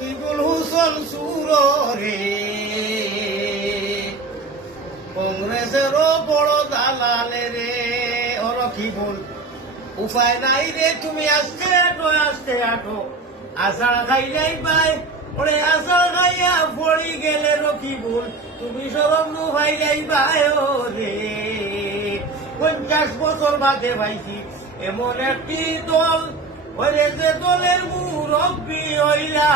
রকিবুল হুসন সুরে কংগ্রেসেরও বড় দালালে রে। ও রকিবুল, উপায় নাই রে, তুমি আস্তে আটো আষাঢ় খাইলাই পাই ওরে আষাঢ় খাইয়া পড়ি গেলে রকিবুল তুমি সরম নু ভাইলাই পাই ও রে। 50 বছর বাদে ভাইছি এমন একটি দল, ওরে যে দলের মুরব্বী হইলা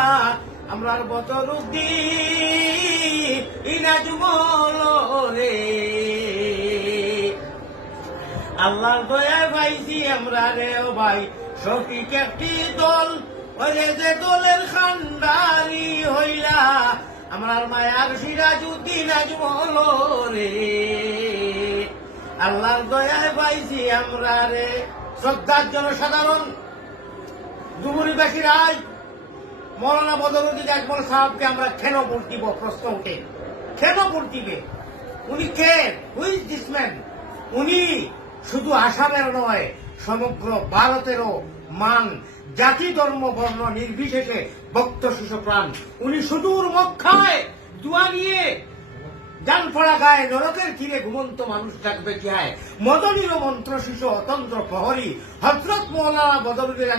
আমরার বদরুদ্দিন ইনাজুমল রে। আল্লাহর দয়ায় পাইছি আমরা রে ও ভাই সঠিক একটি দল, ওরে যে দলের খান্ডারি হইলা আমরার মায়ার সিরাজউদ্দিন আজমল রে। আল্লাহর দয়ায় পাইছি আমরা রে। শ্রদ্ধার জনসাধারণ, ডুমুরিবাসী রাজ মৌলানা বদরুদ্দিন আজমল সাহেবকে আমরা কেন ভোট দিব? প্রশ্ন উঠে, কেন ভোট দিবে? উনি কে? Who is this man? উনি শুধু আসামের নয়, সমগ্র ভারতেরও মান, জাতি, ধর্ম, বর্ণ নির্বিশেষে ভক্ত শিশু প্রাণ। উনি সুদূর মক্কায় দোয়া নিয়ে জান পড়া গায়ে নরকের তীরে ঘুমন্ত মানুষ ডাকবে কি হয়। মদনীয় মন্ত্র শিশু অতন্ত্র প্রহরী হযরত মৌলানা বদরুদ্দিন